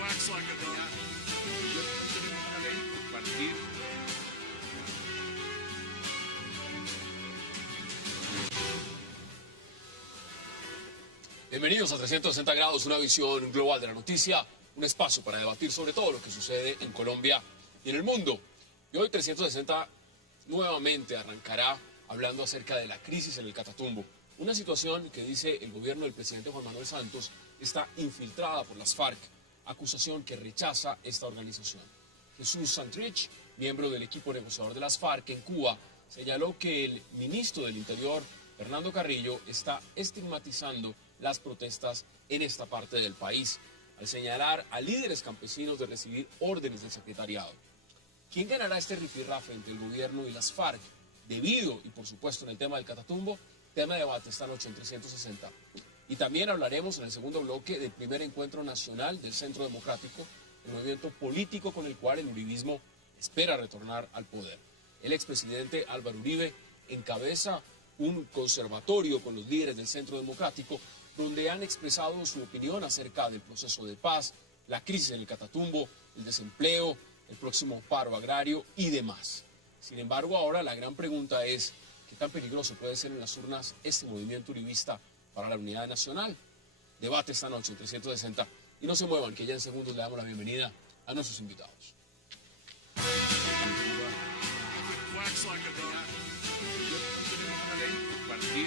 Wax like a dog. Yo tenemos una ley por partir. Bienvenidos a 360 grados, una visión global de la noticia, un espacio para debatir sobre todo lo que sucede en Colombia y en el mundo. Y hoy 360 nuevamente arrancará hablando acerca de la crisis en el Catatumbo, una situación que dice el gobierno del presidente Juan Manuel Santos está infiltrada por las FARC, acusación que rechaza esta organización. Jesús Santrich, miembro del equipo negociador de las FARC en Cuba, señaló que el ministro del Interior, Fernando Carrillo, está estigmatizando las protestas en esta parte del país, al señalar a líderes campesinos de recibir órdenes del secretariado. ¿Quién ganará este rifirrafe entre el gobierno y las FARC? Debido, y por supuesto en el tema del Catatumbo, tema de debate esta noche en 360. Y también hablaremos en el segundo bloque del primer encuentro nacional del Centro Democrático, el movimiento político con el cual el uribismo espera retornar al poder. El expresidente Álvaro Uribe encabeza un conservatorio con los líderes del Centro Democrático, donde han expresado su opinión acerca del proceso de paz, la crisis en el Catatumbo, el desempleo, el próximo paro agrario y demás. Sin embargo, ahora la gran pregunta es, ¿qué tan peligroso puede ser en las urnas este movimiento uribista para la unidad nacional? Debate esta noche en 360. Y no se muevan, que ya en segundos le damos la bienvenida a nuestros invitados. Wax like a dog. Yo tenemos una ley por partir.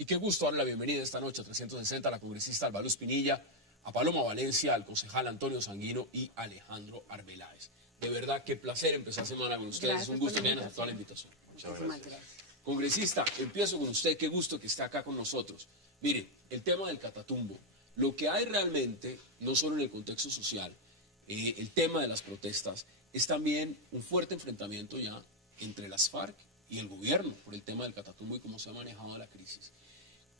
Y qué gusto darle la bienvenida esta noche a 360 a la congresista Alba Luz Pinilla, a Paloma Valencia, al concejal Antonio Sanguino y Alejandro Arbeláez. De verdad, qué placer empezar semana con ustedes. Gracias, es un gusto que hayan por la aceptado la invitación. Muchas gracias. Congresista, empiezo con usted. Qué gusto que esté acá con nosotros. Mire, el tema del Catatumbo. Lo que hay realmente, no solo en el contexto social, el tema de las protestas, es también un fuerte enfrentamiento ya entre las FARC y el gobierno por el tema del Catatumbo y cómo se ha manejado la crisis.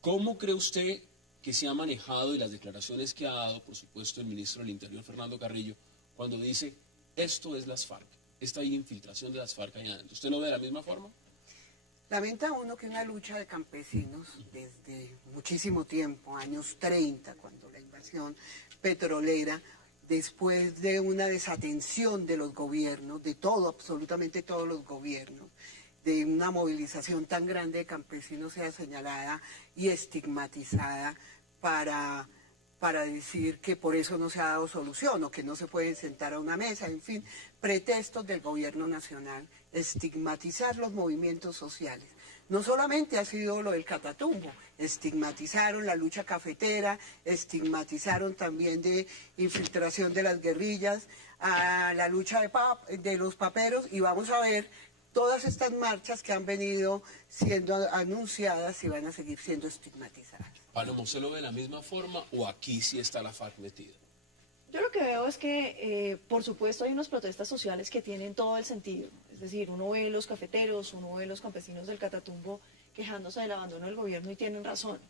¿Cómo cree usted que se ha manejado y las declaraciones que ha dado, por supuesto, el ministro del Interior, Fernando Carrillo, cuando dice, esto es las FARC, esta infiltración de las FARC allá adentro? ¿Usted lo ve de la misma forma? Lamenta uno que una lucha de campesinos desde muchísimo tiempo, años 30, cuando la invasión petrolera, después de una desatención de los gobiernos, de todo, absolutamente todos los gobiernos, de una movilización tan grande de campesinos sea señalada y estigmatizada para decir que por eso no se ha dado solución o que no se pueden sentar a una mesa, en fin, pretextos del gobierno nacional, estigmatizar los movimientos sociales. No solamente ha sido lo del Catatumbo, estigmatizaron la lucha cafetera, estigmatizaron también de infiltración de las guerrillas, a la lucha de los paperos, y vamos a ver todas estas marchas que han venido siendo anunciadas y van a seguir siendo estigmatizadas. Paloma, ¿usted lo ve de la misma forma o aquí sí está la FARC metida? Yo lo que veo es que, por supuesto, hay unas protestas sociales que tienen todo el sentido. Es decir, uno ve los cafeteros, uno ve los campesinos del Catatumbo quejándose del abandono del gobierno y tienen razón.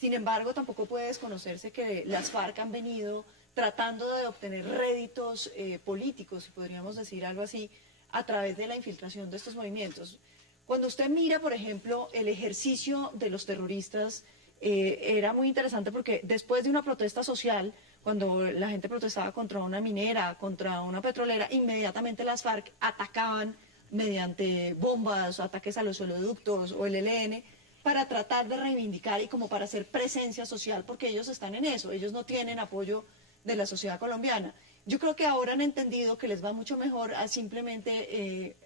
Sin embargo, tampoco puede desconocerse que las FARC han venido tratando de obtener réditos políticos, si podríamos decir algo así, a través de la infiltración de estos movimientos. Cuando usted mira, por ejemplo, el ejercicio de los terroristas, era muy interesante porque después de una protesta social, cuando la gente protestaba contra una minera, contra una petrolera, inmediatamente las FARC atacaban mediante bombas, ataques a los oleoductos o el ELN, para tratar de reivindicar y como para hacer presencia social, porque ellos están en eso, ellos no tienen apoyo de la sociedad colombiana. Yo creo que ahora han entendido que les va mucho mejor a simplemente,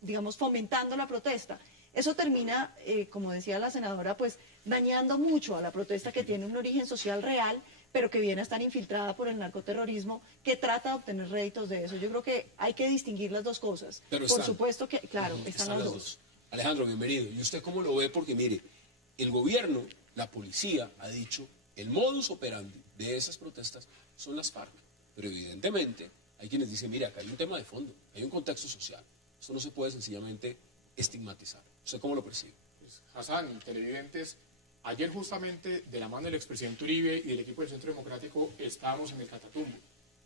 digamos, fomentando la protesta. Eso termina, como decía la senadora, pues dañando mucho a la protesta que tiene un origen social real, pero que viene a estar infiltrada por el narcoterrorismo, que trata de obtener réditos de eso. Yo creo que hay que distinguir las dos cosas. Pero por supuesto que, claro, están las dos. Alejandro, bienvenido. ¿Y usted cómo lo ve? Porque mire, el gobierno, la policía ha dicho, el modus operandi de esas protestas son las FARC. Pero evidentemente hay quienes dicen, mira, acá hay un tema de fondo, hay un contexto social. Esto no se puede sencillamente estigmatizar. ¿Usted cómo lo percibe? Pues, Hassan, televidentes, ayer justamente de la mano del expresidente Uribe y del equipo del Centro Democrático estábamos en el Catatumbo.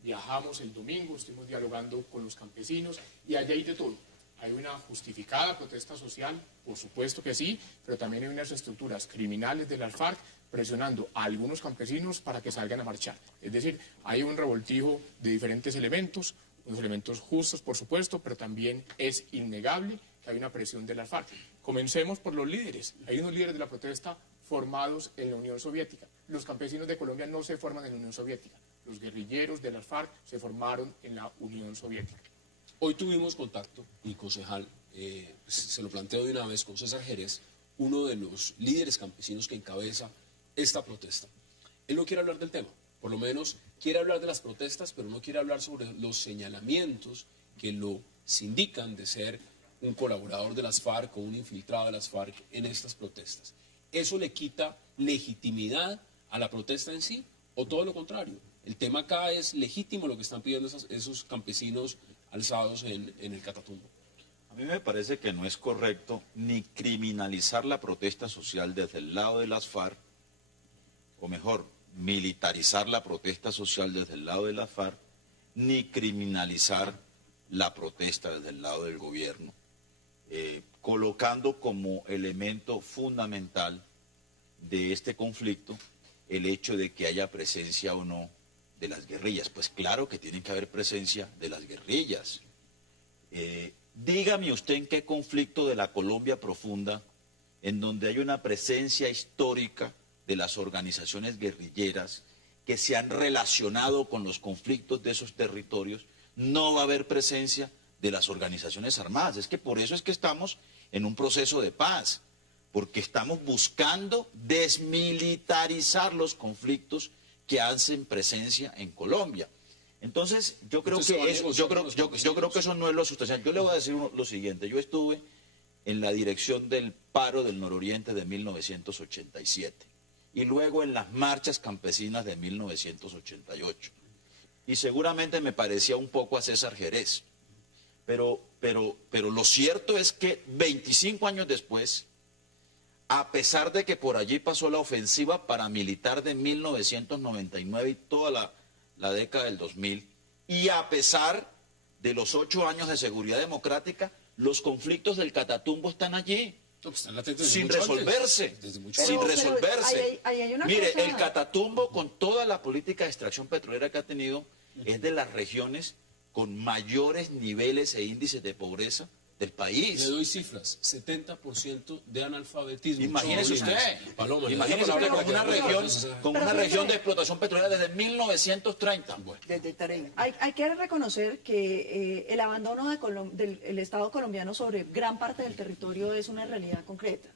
Viajamos el domingo, estuvimos dialogando con los campesinos y allá hay de todo. hay una justificada protesta social, por supuesto que sí, pero también hay unas estructuras criminales de las FARC presionando a algunos campesinos para que salgan a marchar. Es decir, hay un revoltijo de diferentes elementos, unos elementos justos, por supuesto, pero también es innegable que hay una presión de las FARC. Comencemos por los líderes. Hay unos líderes de la protesta formados en la Unión Soviética. Los campesinos de Colombia no se forman en la Unión Soviética. Los guerrilleros de las FARC se formaron en la Unión Soviética. Hoy tuvimos contacto y concejal, se lo planteo de una vez con César Jerez, uno de los líderes campesinos que encabeza esta protesta. Él no quiere hablar del tema, por lo menos quiere hablar de las protestas, pero no quiere hablar sobre los señalamientos que lo sindican de ser un colaborador de las FARC o un infiltrado de las FARC en estas protestas. ¿Eso le quita legitimidad a la protesta en sí o todo lo contrario? El tema acá es legítimo lo que están pidiendo esos campesinos alzados en el Catatumbo. A mí me parece que no es correcto ni criminalizar la protesta social desde el lado de las FARC, o mejor, militarizar la protesta social desde el lado de las FARC, ni criminalizar la protesta desde el lado del gobierno, colocando como elemento fundamental de este conflicto el hecho de que haya presencia o no de las guerrillas. Pues claro que tiene que haber presencia de las guerrillas. Dígame usted en qué conflicto de la Colombia profunda, en donde hay una presencia histórica de las organizaciones guerrilleras que se han relacionado con los conflictos de esos territorios, no va a haber presencia de las organizaciones armadas. Es que por eso es que estamos en un proceso de paz, porque estamos buscando desmilitarizar los conflictos que hacen presencia en Colombia. Entonces, yo creo que eso no es lo sustancial. Yo le voy a decir lo siguiente. Yo estuve en la dirección del paro del nororiente de 1987 y luego en las marchas campesinas de 1988. Y seguramente me parecía un poco a César Jerez. Pero lo cierto es que 25 años después, a pesar de que por allí pasó la ofensiva paramilitar de 1999 y toda la década del 2000, y a pesar de los 8 años de seguridad democrática, los conflictos del Catatumbo están allí, No, pues están sin resolverse, sin resolverse. Ahí hay una Mire, cosa. el Catatumbo, con toda la política de extracción petrolera que ha tenido, es de las regiones con mayores niveles e índices de pobreza del país. Le doy cifras, 70% de analfabetismo. Imagínese usted, Paloma, imagínese usted con una región de de... explotación petrolera desde 1930. Desde 30. Hay que reconocer que el abandono del Estado colombiano sobre gran parte del territorio es una realidad concreta.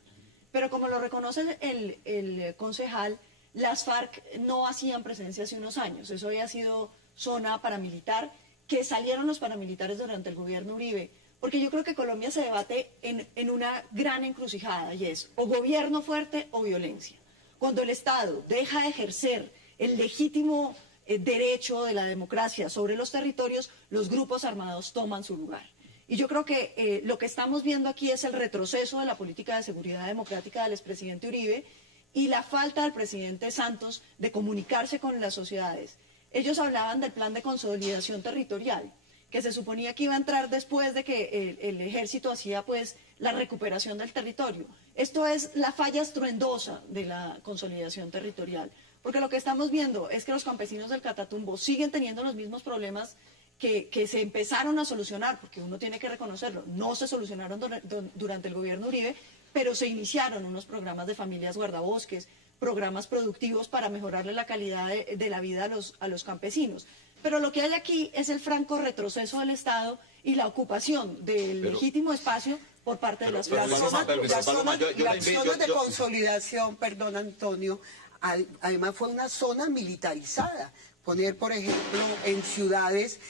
Pero como lo reconoce el concejal, las FARC no hacían presencia hace unos años. Eso había sido zona paramilitar, que salieron los paramilitares durante el gobierno Uribe. Porque yo creo que Colombia se debate en una gran encrucijada, y es o gobierno fuerte o violencia. Cuando el Estado deja de ejercer el legítimo derecho de la democracia sobre los territorios, los grupos armados toman su lugar. Y yo creo que lo que estamos viendo aquí es el retroceso de la política de seguridad democrática del expresidente Uribe y la falta del presidente Santos de comunicarse con las sociedades. Ellos hablaban del plan de consolidación territorial, que se suponía que iba a entrar después de que el ejército hacía pues la recuperación del territorio. Esto es la falla estruendosa de la consolidación territorial, porque lo que estamos viendo es que los campesinos del Catatumbo siguen teniendo los mismos problemas que se empezaron a solucionar, porque uno tiene que reconocerlo, no se solucionaron durante el gobierno Uribe, pero se iniciaron unos programas de familias guardabosques, programas productivos para mejorarle la calidad de la vida a los campesinos. Pero lo que hay aquí es el franco retroceso del Estado y la ocupación del legítimo espacio por parte de las Las fuerzas. zonas de consolidación, perdón Antonio, además fue una zona militarizada. Poner, por ejemplo, en ciudades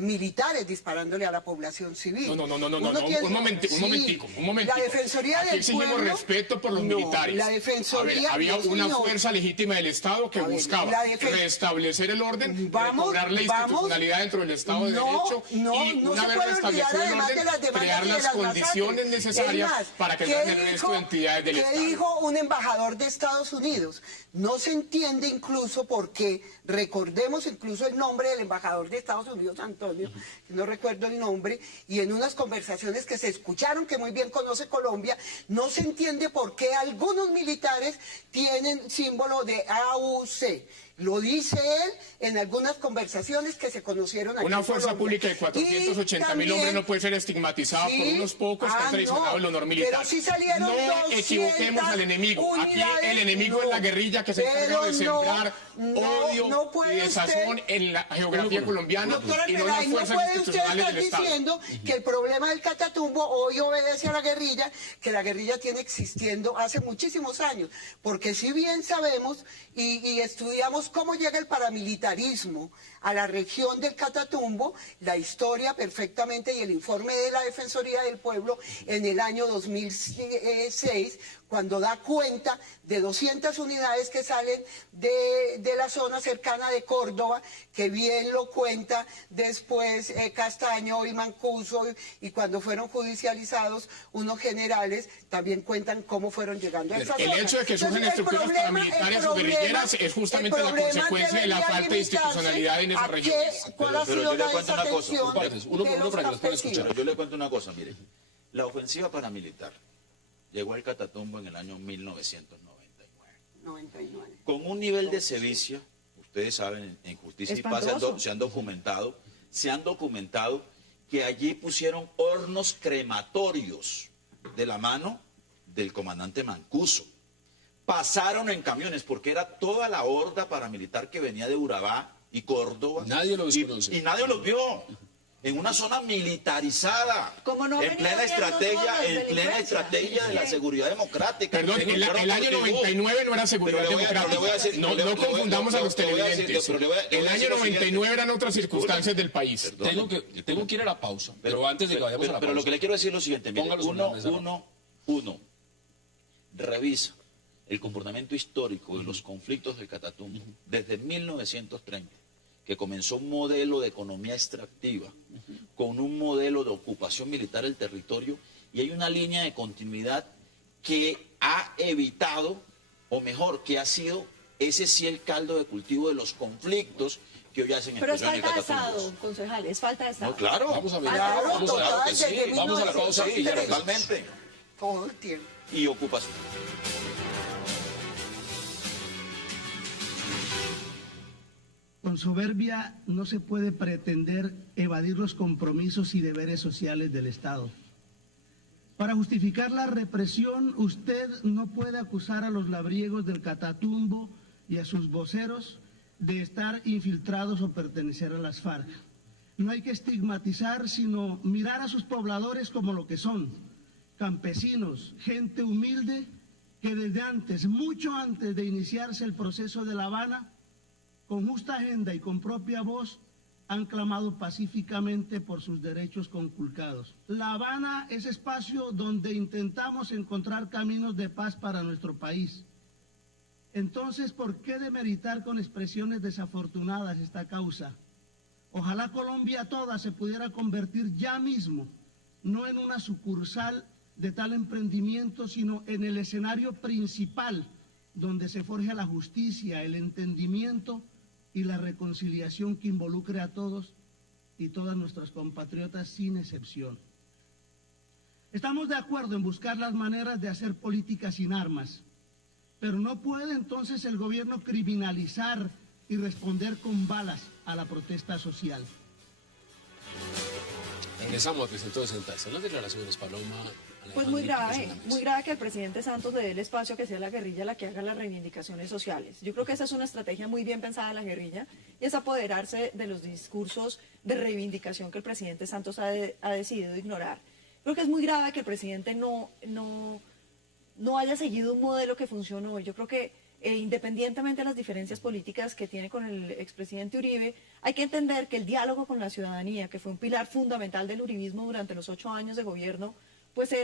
militares disparándole a la población civil. No, un momentico. La Defensoría Aquí del exigimos Pueblo, respeto por los militares. La Defensoría, había una señor, fuerza legítima del Estado que buscaba restablecer el orden, recobrar la institucionalidad dentro del Estado de Derecho y una vez restablecido el orden, crear las condiciones necesarias para que sean el resto de entidades del Estado. ¿Qué dijo un embajador de Estados Unidos? No se entiende incluso por qué recordemos incluso el nombre del embajador de Estados Unidos, Antonio, no recuerdo el nombre, y en unas conversaciones que se escucharon, que muy bien conoce Colombia, no se entiende por qué algunos militares tienen símbolo de AUC. Lo dice él en algunas conversaciones que se conocieron aquí Una en fuerza Colombia. pública de 480.000 también- hombres no puede ser estigmatizada por unos pocos que han traicionado el honor militar. Pero sí salieron no 200 equivoquemos al enemigo. Aquí unidades, el enemigo es la guerrilla que se encarga de sembrar odio puede y desazón usted- en la geografía colombiana Doctor y no en Alveray, las no fuerzas puede usted institucionales estar del Estado. diciendo que el problema del Catatumbo hoy obedece a la guerrilla, que la guerrilla tiene existiendo hace muchísimos años, porque si bien sabemos y estudiamos cómo llega el paramilitarismo a la región del Catatumbo, la historia perfectamente y el informe de la Defensoría del Pueblo en el año 2006, cuando da cuenta de 200 unidades que salen de la zona cercana de Córdoba, que bien lo cuenta después Castaño y Mancuso, y cuando fueron judicializados unos generales, también cuentan cómo fueron llegando a esa El zona. hecho de que surjan Entonces, estructuras paramilitares o guerrilleras es justamente la consecuencia de la falta de institucionalidad en esas regiones. ¿Cuál ha Pero sido yo le la cuento una cosa, desatención por partes, uno de por uno los para que los puedan campesinos? escuchar. Pero yo le cuento una cosa, mire. La ofensiva paramilitar llegó al Catatumbo en el año 1999. 99. Con un nivel de sevicia, ustedes saben, en Justicia y Paz Espantoso. se han documentado que allí pusieron hornos crematorios de la mano del comandante Mancuso. Pasaron en camiones, porque era toda la horda paramilitar que venía de Urabá y Córdoba. Nadie lo desconoce. Y nadie los vio. En una zona militarizada, Como no en venía plena bien los estrategia, modos de en plena delincuencia. estrategia de la Sí. seguridad democrática. Perdón, Fueron el año porque hubo. 99 no era seguridad Pero le voy a democrática. decir- No le voy a- confundamos a los le voy a decir- televidentes. pero le voy a El decir año lo 99 siguiente. eran otras circunstancias del país. Tengo que ir a la pausa, pero antes de que vayamos a la Pero pausa. lo que le quiero decir es lo siguiente, mire, Póngalo sobre la mesa, ¿no? uno, revisa el comportamiento histórico de los conflictos del Catatumbo desde 1930, que comenzó un modelo de economía extractiva con un modelo de ocupación militar del territorio, y hay una línea de continuidad que ha evitado, o mejor, que ha sido ese sí el caldo de cultivo de los conflictos que hoy hacen Pero es explosión en el falta de Catatumbo. Estado, concejal, es falta de Estado. No, claro. Vamos a ver. Claro, vamos a total, la pausa. desde Vamos a la pausa y ya 1903. regresamos. Totalmente. Todo el tiempo. Y ocupación. Con soberbia no se puede pretender evadir los compromisos y deberes sociales del Estado. Para justificar la represión, usted no puede acusar a los labriegos del Catatumbo y a sus voceros de estar infiltrados o pertenecer a las FARC. No hay que estigmatizar, sino mirar a sus pobladores como lo que son, campesinos, gente humilde que desde antes, mucho antes de iniciarse el proceso de La Habana, con justa agenda y con propia voz, han clamado pacíficamente por sus derechos conculcados. La Habana es espacio donde intentamos encontrar caminos de paz para nuestro país. Entonces, ¿por qué demeritar con expresiones desafortunadas esta causa? Ojalá Colombia toda se pudiera convertir ya mismo, no en una sucursal de tal emprendimiento, sino en el escenario principal donde se forja la justicia, el entendimiento y la reconciliación que involucre a todos y todas nuestras compatriotas sin excepción. Estamos de acuerdo en buscar las maneras de hacer política sin armas, pero no puede entonces el gobierno criminalizar y responder con balas a la protesta social. Regresamos a 360. Son las declaraciones, Paloma. Pues muy grave que el presidente Santos le dé el espacio a que sea la guerrilla la que haga las reivindicaciones sociales. Yo creo que esa es una estrategia muy bien pensada de la guerrilla, y es apoderarse de los discursos de reivindicación que el presidente Santos ha decidido ignorar. Creo que es muy grave que el presidente no haya seguido un modelo que funcionó. Yo creo que independientemente de las diferencias políticas que tiene con el expresidente Uribe, hay que entender que el diálogo con la ciudadanía, que fue un pilar fundamental del uribismo durante los 8 años de gobierno, pues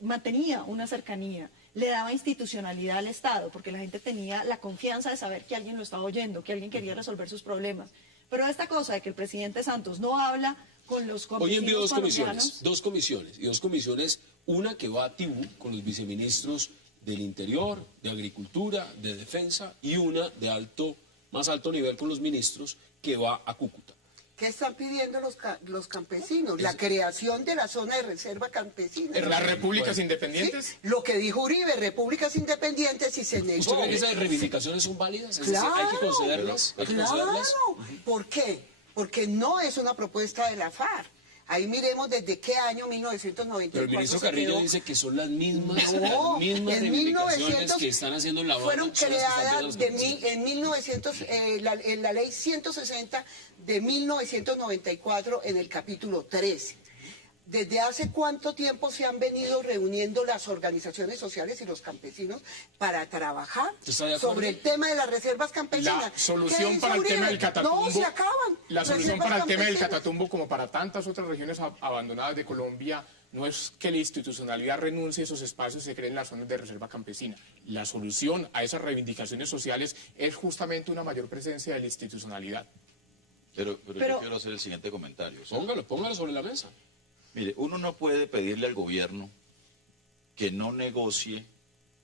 mantenía una cercanía, le daba institucionalidad al Estado, porque la gente tenía la confianza de saber que alguien lo estaba oyendo, que alguien quería resolver sus problemas. Pero esta cosa de que el presidente Santos no habla con los campesinos Hoy envió colombianos, dos comisiones, una que va a Tibú con los viceministros del Interior, de Agricultura, de Defensa, y una de alto más alto nivel con los ministros, que va a Cúcuta. ¿Qué están pidiendo los campesinos? La creación de la zona de reserva campesina. ¿Las repúblicas independientes? ¿Sí? Lo que dijo Uribe, repúblicas independientes, y se negó. ¿Usted cree que esas reivindicaciones son válidas? Es decir, hay que concederlas. Hay que concederlas. ¿Por qué? Porque no es una propuesta de la FARC. Ahí miremos desde qué año, 1994. Pero el ministro Carrillo dice que son las mismas, No, las mismas en reivindicaciones 1900 que están haciendo la fueron son las que están creadas haciendo los campesinos. en 1900, en la ley 160 de 1994 en el capítulo 13. ¿Desde hace cuánto tiempo se han venido reuniendo las organizaciones sociales y los campesinos para trabajar sobre el tema de las reservas campesinas? La solución para el tema del Catatumbo. No, se acaban. La solución para el tema del campesinas. Catatumbo, como para tantas otras regiones abandonadas de Colombia, no es que la institucionalidad renuncie a esos espacios y se creen las zonas de reserva campesina. La solución a esas reivindicaciones sociales es justamente una mayor presencia de la institucionalidad. Pero yo quiero hacer el siguiente comentario. O sea, Póngalo sobre la mesa. mire, uno no puede pedirle al gobierno que no negocie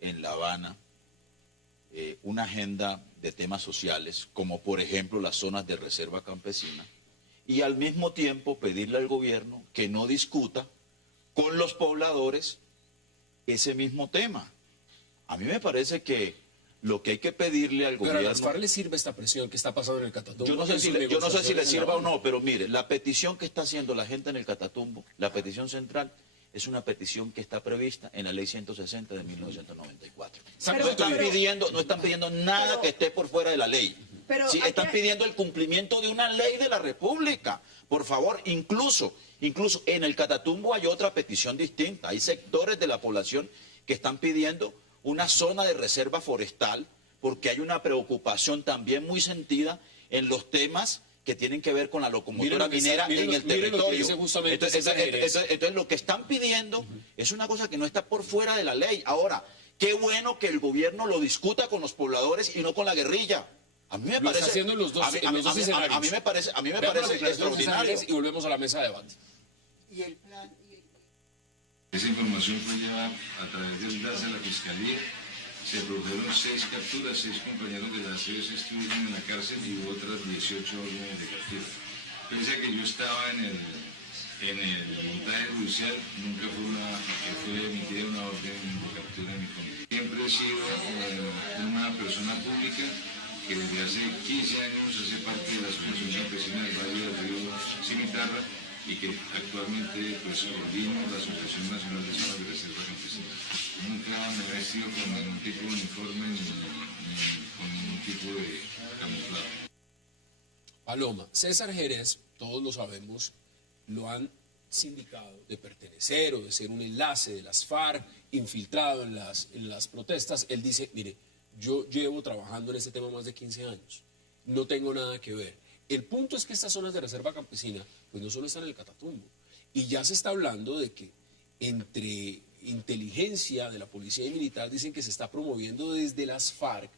en La Habana una agenda de temas sociales, como por ejemplo las zonas de reserva campesina, y al mismo tiempo pedirle al gobierno que no discuta con los pobladores ese mismo tema. A mí me parece que lo que hay que pedirle al Pero a gobierno... las FARC le sirve esta presión que está pasando en el Catatumbo. Yo no sé si le sirva o no, pero mire, la petición que está haciendo la gente en el Catatumbo, la petición central, es una petición que está prevista en la ley 160 de 1994. No están pidiendo nada que esté por fuera de la ley. Sí, están pidiendo el cumplimiento de una ley de la República. Por favor, incluso en el Catatumbo hay otra petición distinta. Hay sectores de la población que están pidiendo una zona de reserva forestal, porque hay una preocupación también muy sentida en los temas que tienen que ver con la locomotora minera en el territorio. Entonces lo que están pidiendo es una cosa que no está por fuera de la ley. Ahora, qué bueno que el gobierno lo discuta con los pobladores y no con la guerrilla. A mí me parece haciendo en los dos escenarios. A mí me parece extraordinario. Y volvemos a la mesa de debate. Y el plan... Esa información fue llevada a través del DAS a la Fiscalía. Se produjeron 6 capturas, 6 compañeros de la CS estuvieron en la cárcel y otras 18 órdenes de captura. Pese a que yo estaba en el montaje judicial, nunca fue emitida una orden de captura en mi contra. Siempre he sido una persona pública que desde hace 15 años hace parte de la Asociación Campesina del Valle del Río Cimitarra y que actualmente coordino la Asociación Nacional de Zonas de Reserva Campesina. Nunca me he vestido con ningún tipo de uniforme ni con ningún tipo de camuflaje. Paloma, César Jerez, todos lo sabemos, lo han sindicado de pertenecer o de ser un enlace de las FARC, infiltrado en las protestas. Él dice, mire, yo llevo trabajando en este tema más de 15 años, no tengo nada que ver. El punto es que estas zonas de reserva campesina, pues no solo están en el Catatumbo, y ya se está hablando de que entre inteligencia de la policía y militar dicen que se está promoviendo desde las FARC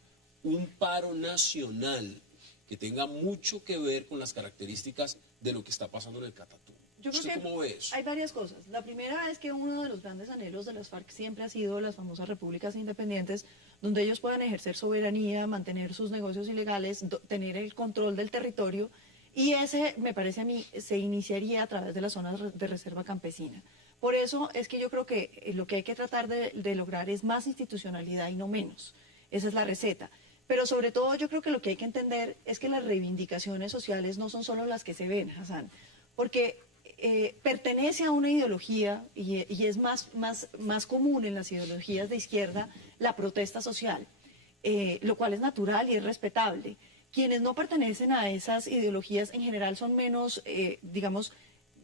un paro nacional que tenga mucho que ver con las características de lo que está pasando en el Catatumbo. Yo creo ¿Usted que cómo ve eso? hay varias cosas. La primera es que uno de los grandes anhelos de las FARC siempre ha sido las famosas repúblicas independientes, donde ellos puedan ejercer soberanía, mantener sus negocios ilegales, tener el control del territorio, y ese, me parece a mí, se iniciaría a través de las zonas de reserva campesina. Por eso es que yo creo que lo que hay que tratar de lograr es más institucionalidad y no menos. Esa es la receta. Pero sobre todo yo creo que lo que hay que entender es que las reivindicaciones sociales no son solo las que se ven, Hassan, porque pertenece a una ideología y es más común en las ideologías de izquierda la protesta social, lo cual es natural y es respetable. Quienes no pertenecen a esas ideologías en general son menos,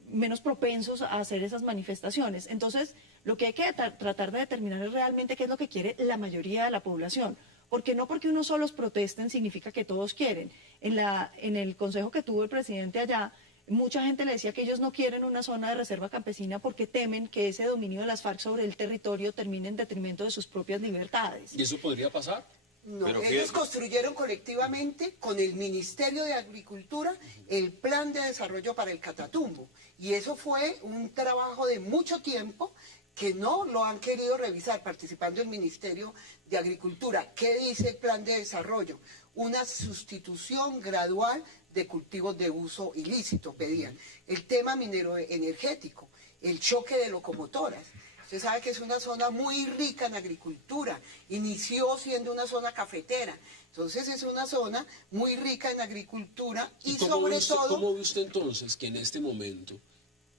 menos propensos a hacer esas manifestaciones. Entonces, lo que hay que tratar de determinar es realmente qué es lo que quiere la mayoría de la población. Porque no porque unos solos protesten significa que todos quieren. En el consejo que tuvo el presidente allá, mucha gente le decía que ellos no quieren una zona de reserva campesina porque temen que ese dominio de las FARC sobre el territorio termine en detrimento de sus propias libertades. ¿Y eso podría pasar? No, Pero ellos construyeron colectivamente con el Ministerio de Agricultura el plan de desarrollo para el Catatumbo. Y eso fue un trabajo de mucho tiempo que no lo han querido revisar, participando el Ministerio de Agricultura. ¿Qué dice el plan de desarrollo? Una sustitución gradual de cultivos de uso ilícito, pedían. El tema minero energético, el choque de locomotoras. Usted sabe que es una zona muy rica en agricultura, inició siendo una zona cafetera, entonces es una zona muy rica en agricultura y sobre todo... ¿Cómo ve usted entonces que en este momento,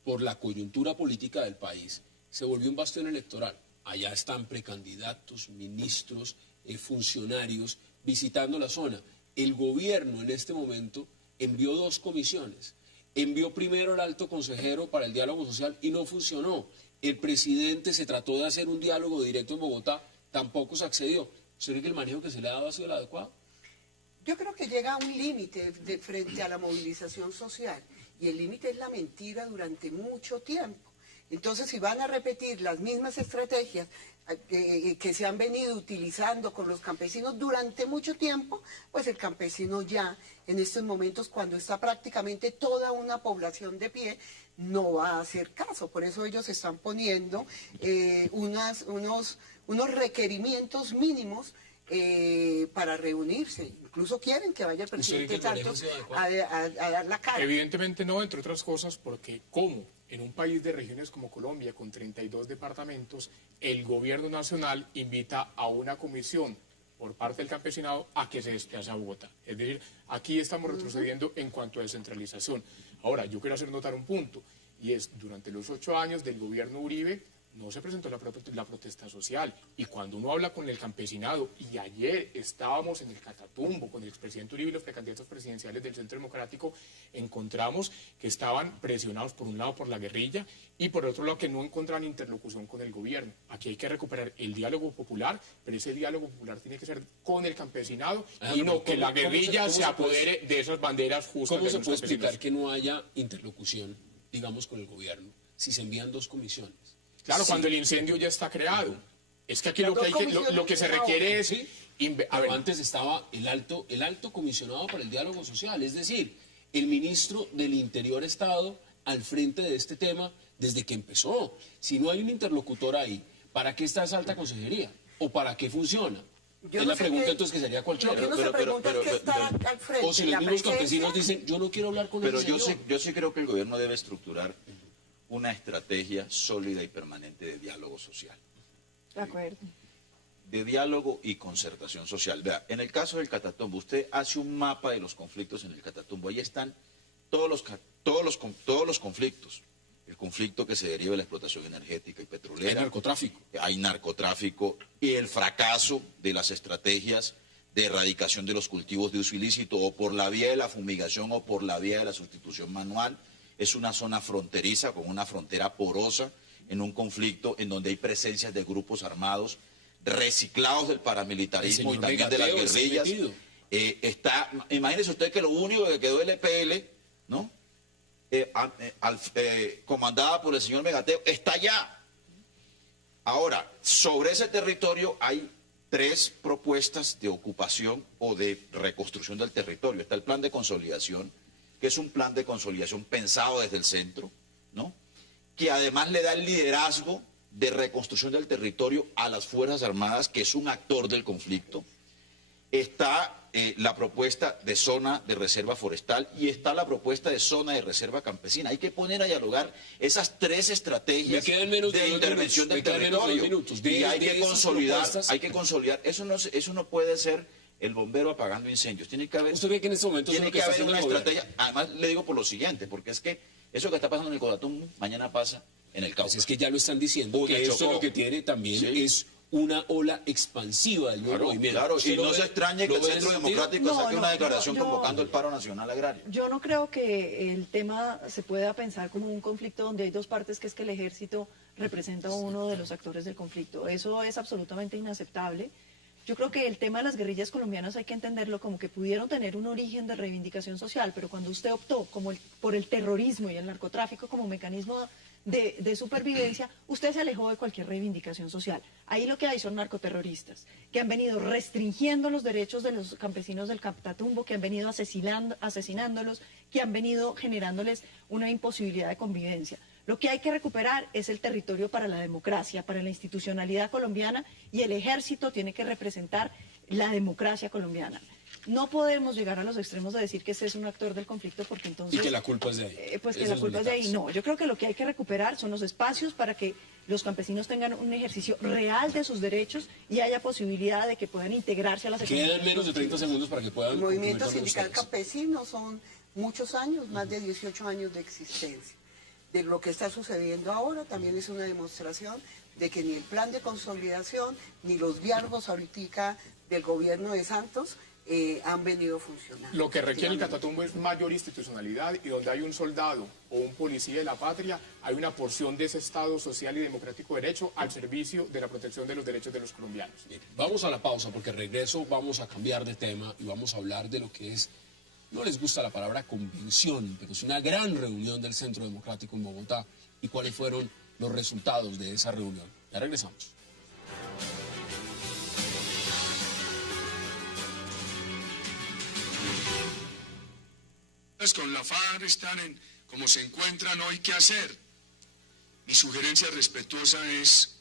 por la coyuntura política del país, se volvió un bastión electoral? Allá están precandidatos, ministros, funcionarios visitando la zona. El gobierno en este momento envió 2 comisiones. Envió primero al alto consejero para el diálogo social y no funcionó. El presidente se trató de hacer un diálogo directo en Bogotá, tampoco se accedió. ¿Usted cree que el manejo que se le ha dado ha sido el adecuado? Yo creo que llega a un límite de frente a la movilización social y el límite es la mentira durante mucho tiempo. Entonces, si van a repetir las mismas estrategias que se han venido utilizando con los campesinos durante mucho tiempo, pues el campesino ya en estos momentos, cuando está prácticamente toda una población de pie, no va a hacer caso. Por eso ellos están poniendo unos requerimientos mínimos para reunirse. Incluso quieren que vaya el presidente Santos a dar la cara. Evidentemente no, entre otras cosas, porque como en un país de regiones como Colombia, con 32 departamentos, el gobierno nacional invita a una comisión por parte del campesinado a que se desplace a Bogotá. Es decir, aquí estamos retrocediendo en cuanto a descentralización. Ahora, yo quiero hacer notar un punto, y es, durante los 8 años del gobierno Uribe, no se presentó la protesta social. Y cuando uno habla con el campesinado, y ayer estábamos en el Catatumbo con el expresidente Uribe y los precandidatos presidenciales del Centro Democrático, encontramos que estaban presionados por un lado por la guerrilla y por otro lado que no encontraban interlocución con el gobierno. Aquí hay que recuperar el diálogo popular, pero ese diálogo popular tiene que ser con el campesinado y no que la guerrilla se apodere de esas banderas justas. ¿Cómo se puede explicar que no haya interlocución, digamos, con el gobierno, si se envían 2 comisiones? Claro, sí, cuando el incendio ya está creado. Es que aquí lo que se requiere es... Pero antes estaba el alto comisionado para el diálogo social, es decir, el ministro del Interior ha estado al frente de este tema desde que empezó. Si no hay un interlocutor ahí, ¿para qué está esa alta consejería? ¿O para qué funciona? Es la pregunta entonces que sería cualquiera. O si los mismos campesinos dicen, yo no quiero hablar con el señor. Pero yo sí creo que el gobierno debe estructurar una estrategia sólida y permanente de diálogo social. De acuerdo. De diálogo y concertación social. Vea, en el caso del Catatumbo, usted hace un mapa de los conflictos en el Catatumbo. Ahí están todos los conflictos. El conflicto que se deriva de la explotación energética y petrolera. Hay narcotráfico. Hay narcotráfico y el fracaso de las estrategias de erradicación de los cultivos de uso ilícito, o por la vía de la fumigación o por la vía de la sustitución manual. Es una zona fronteriza con una frontera porosa en un conflicto en donde hay presencias de grupos armados reciclados del paramilitarismo y también de las guerrillas. Imagínese usted que lo único que quedó del EPL, ¿no? Comandada por el señor Megateo, está allá. Ahora, sobre ese territorio hay 3 propuestas de ocupación o de reconstrucción del territorio. Está el plan de consolidación, que es un plan de consolidación pensado desde el centro, ¿no? Que además le da el liderazgo de reconstrucción del territorio a las Fuerzas Armadas, que es un actor del conflicto. Está la propuesta de zona de reserva forestal y está la propuesta de zona de reserva campesina. Hay que poner a dialogar esas 3 estrategias de intervención del territorio. Y hay que consolidar, Eso no puede ser el bombero apagando incendios. Tiene que haber, ¿usted cree que en este momento tiene que haber una estrategia? Además, le digo por lo siguiente, porque es que eso que está pasando en el Catatumbo, mañana pasa en el Cauca. Pues es que ya lo están diciendo, que esto lo que tiene también es una ola expansiva del nuevo movimiento. Claro, y no se extrañe que el Centro Democrático saque una declaración convocando el paro nacional agrario. Yo no creo que el tema se pueda pensar como un conflicto donde hay 2 partes, que es que el ejército representa a uno de los actores del conflicto. Eso es absolutamente inaceptable. Yo creo que el tema de las guerrillas colombianas hay que entenderlo como que pudieron tener un origen de reivindicación social, pero cuando usted optó por el terrorismo y el narcotráfico como mecanismo de supervivencia, usted se alejó de cualquier reivindicación social. Ahí lo que hay son narcoterroristas, que han venido restringiendo los derechos de los campesinos del Catatumbo, que han venido asesinándolos, que han venido generándoles una imposibilidad de convivencia. Lo que hay que recuperar es el territorio para la democracia, para la institucionalidad colombiana, y el ejército tiene que representar la democracia colombiana. No podemos llegar a los extremos de decir que ese es un actor del conflicto, porque entonces... Y que la culpa es de ahí. Pues que Esos la culpa es de ahí. militares. No, yo creo que lo que hay que recuperar son los espacios para que los campesinos tengan un ejercicio real de sus derechos y haya posibilidad de que puedan integrarse a las Quedan economías menos de 30 segundos para que puedan... El movimiento concluir con sindical ustedes. campesino son muchos años, más de 18 años de existencia. De lo que está sucediendo ahora también es una demostración de que ni el plan de consolidación ni los diálogos ahorita del gobierno de Santos han venido funcionando. Lo que requiere el Catatumbo es mayor institucionalidad, y donde hay un soldado o un policía de la patria, hay una porción de ese Estado social y democrático de derecho al servicio de la protección de los derechos de los colombianos. Bien, vamos a la pausa porque regreso vamos a cambiar de tema y vamos a hablar de lo que es, no les gusta la palabra convención, pero es una gran reunión del Centro Democrático en Bogotá y cuáles fueron los resultados de esa reunión. Ya regresamos. Con la FARC están en cómo se encuentran hoy, ¿qué hacer? Mi sugerencia respetuosa es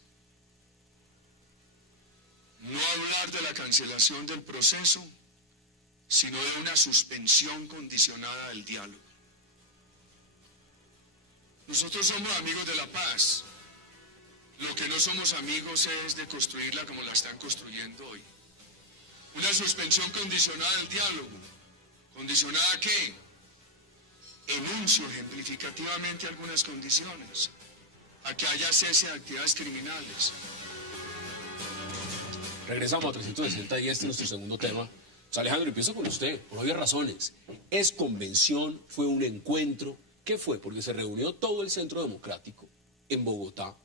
no hablar de la cancelación del proceso, sino de una suspensión condicionada del diálogo. Nosotros somos amigos de la paz. Lo que no somos amigos es de construirla como la están construyendo hoy. Una suspensión condicionada del diálogo. ¿Condicionada a qué? Enuncio ejemplificativamente algunas condiciones. A que haya cese de actividades criminales. Regresamos a 360 y este es nuestro segundo tema. Pues Alejandro, empiezo con usted, por obvias razones. ¿Es convención? ¿Fue un encuentro? ¿Qué fue? Porque se reunió todo el Centro Democrático en Bogotá.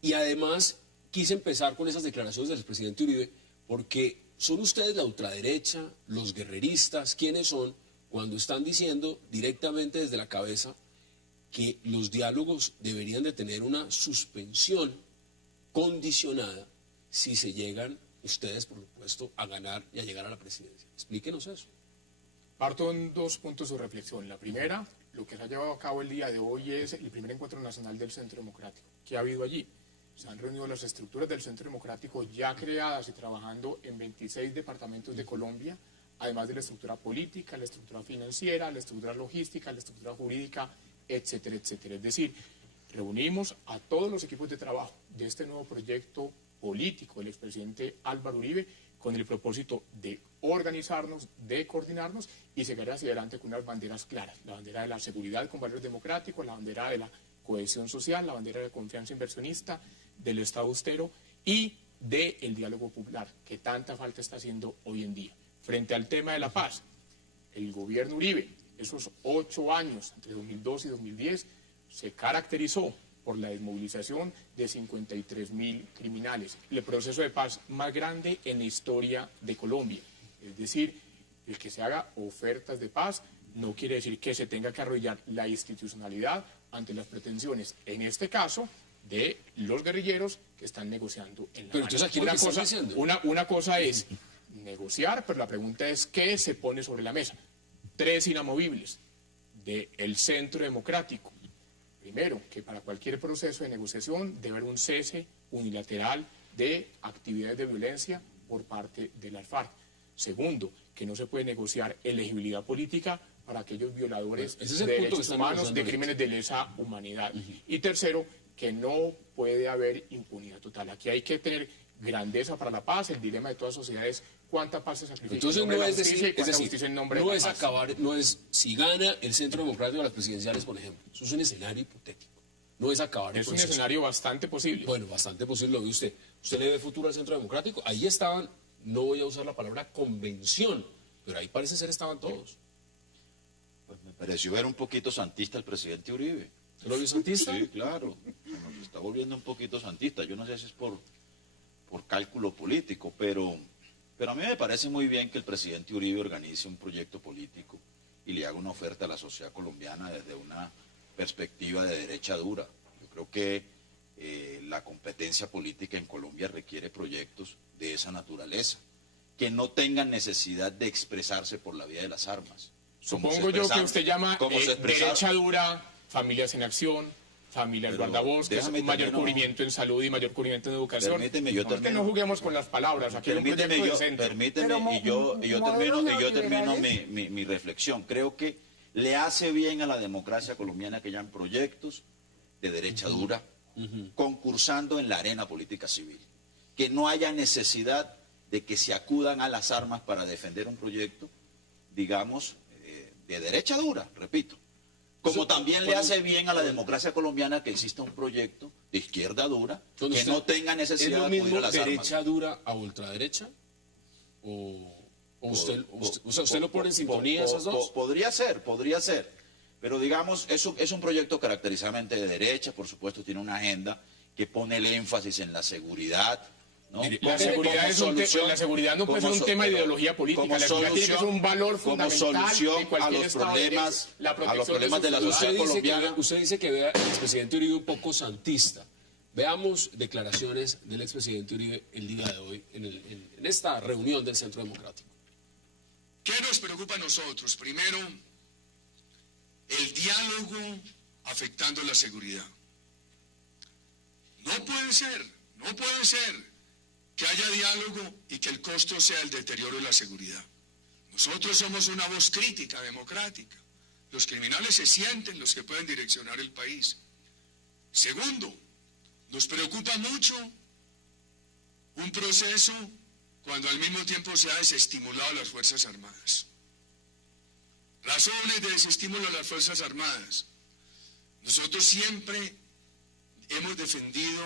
Y además quise empezar con esas declaraciones del presidente Uribe, porque son ustedes la ultraderecha, los guerreristas, ¿quiénes son? Cuando están diciendo directamente desde la cabeza que los diálogos deberían de tener una suspensión condicionada si se llegan ustedes, por supuesto, a ganar y a llegar a la presidencia. Explíquenos eso. Parto en dos puntos de reflexión. La primera, lo que se ha llevado a cabo el día de hoy es el primer encuentro nacional del Centro Democrático. ¿Qué ha habido allí? Se han reunido las estructuras del Centro Democrático ya creadas y trabajando en 26 departamentos de Colombia, además de la estructura política, la estructura financiera, la estructura logística, la estructura jurídica, etcétera, etcétera. Es decir, reunimos a todos los equipos de trabajo de este nuevo proyecto político del expresidente Álvaro Uribe con el propósito de organizarnos, de coordinarnos y seguir hacia adelante con unas banderas claras. La bandera de la seguridad con valores democráticos, la bandera de la cohesión social, la bandera de la confianza inversionista, del Estado austero y del diálogo popular, que tanta falta está haciendo hoy en día. Frente al tema de la paz, el gobierno Uribe, esos 8 años, entre 2002 y 2010, se caracterizó por la desmovilización de 53.000 criminales, el proceso de paz más grande en la historia de Colombia. Es decir, el que se haga ofertas de paz no quiere decir que se tenga que arrodillar la institucionalidad ante las pretensiones, en este caso, de los guerrilleros que están negociando en la Pero entonces aquí lo que están diciendo. Una cosa es negociar, pero la pregunta es ¿qué se pone sobre la mesa? 3 inamovibles del Centro Democrático. Primero, que para cualquier proceso de negociación debe haber un cese unilateral de actividades de violencia por parte de las FARC. Segundo, que no se puede negociar elegibilidad política para aquellos violadores Ese es el de punto que derechos están humanos, negociando de ahorita. crímenes de lesa humanidad. Y tercero, que no puede haber impunidad total. Aquí hay que tener grandeza para la paz. El dilema de toda sociedad es cuánta paz se sacrifica Entonces en nombre no de la es justicia decir, y cuánta justicia en nombre no de la es paz. acabar, no es si gana el Centro Democrático de las presidenciales, por ejemplo. Eso es un escenario hipotético. No es acabar el Es un proceso. escenario bastante posible. Bueno, bastante posible, lo ve usted. ¿Usted le ve futuro al Centro Democrático? Ahí estaban, no voy a usar la palabra convención, pero ahí parece ser estaban todos. Pues me pareció ver un poquito santista el presidente Uribe. ¿Se lo vio santista? Sí, claro. Se nos está volviendo un poquito santista. Yo no sé si es por cálculo político, pero a mí me parece muy bien que el presidente Uribe organice un proyecto político y le haga una oferta a la sociedad colombiana desde una perspectiva de derecha dura. Yo creo que la competencia política en Colombia requiere proyectos de esa naturaleza, que no tengan necesidad de expresarse por la vía de las armas. Supongo yo que usted llama ¿Cómo se expresaron? derecha dura, familias en acción, familias Pero guardabosques, déjame un mayor también, cubrimiento en salud y mayor cubrimiento en educación. Permíteme, yo No, es que termino. no juguemos con las palabras, aquí hay un Permíteme, proyecto yo, de centro. permíteme, y yo termino mi reflexión. Creo que le hace bien a la democracia colombiana que hayan proyectos de derecha dura concursando en la arena política civil. Que no haya necesidad de que se acudan a las armas para defender un proyecto, digamos, de derecha dura, repito. Como también le hace bien a la democracia colombiana que exista un proyecto de izquierda dura que no tenga necesidad de acudir a las armas. ¿Es derecha dura a ultraderecha? ¿O usted lo pone en sintonía esas dos? Podría ser. Pero digamos, es un proyecto caracterizadamente de derecha, por supuesto tiene una agenda que pone el énfasis en la seguridad, ¿no? La seguridad no puede ser un tema de ideología política, la seguridad tiene que ser un valor fundamental solución de cualquier a los problemas de la sociedad colombiana. Usted dice que ve al expresidente Uribe un poco santista. Veamos declaraciones del expresidente Uribe el día de hoy en esta reunión del Centro Democrático. ¿Qué nos preocupa a nosotros? Primero, el diálogo afectando la seguridad. No puede ser que haya diálogo y que el costo sea el deterioro de la seguridad. Nosotros somos una voz crítica, democrática. Los criminales se sienten los que pueden direccionar el país. Segundo, nos preocupa mucho un proceso cuando al mismo tiempo se ha desestimulado a las Fuerzas Armadas. Razones de desestímulo a las Fuerzas Armadas. Nosotros siempre hemos defendido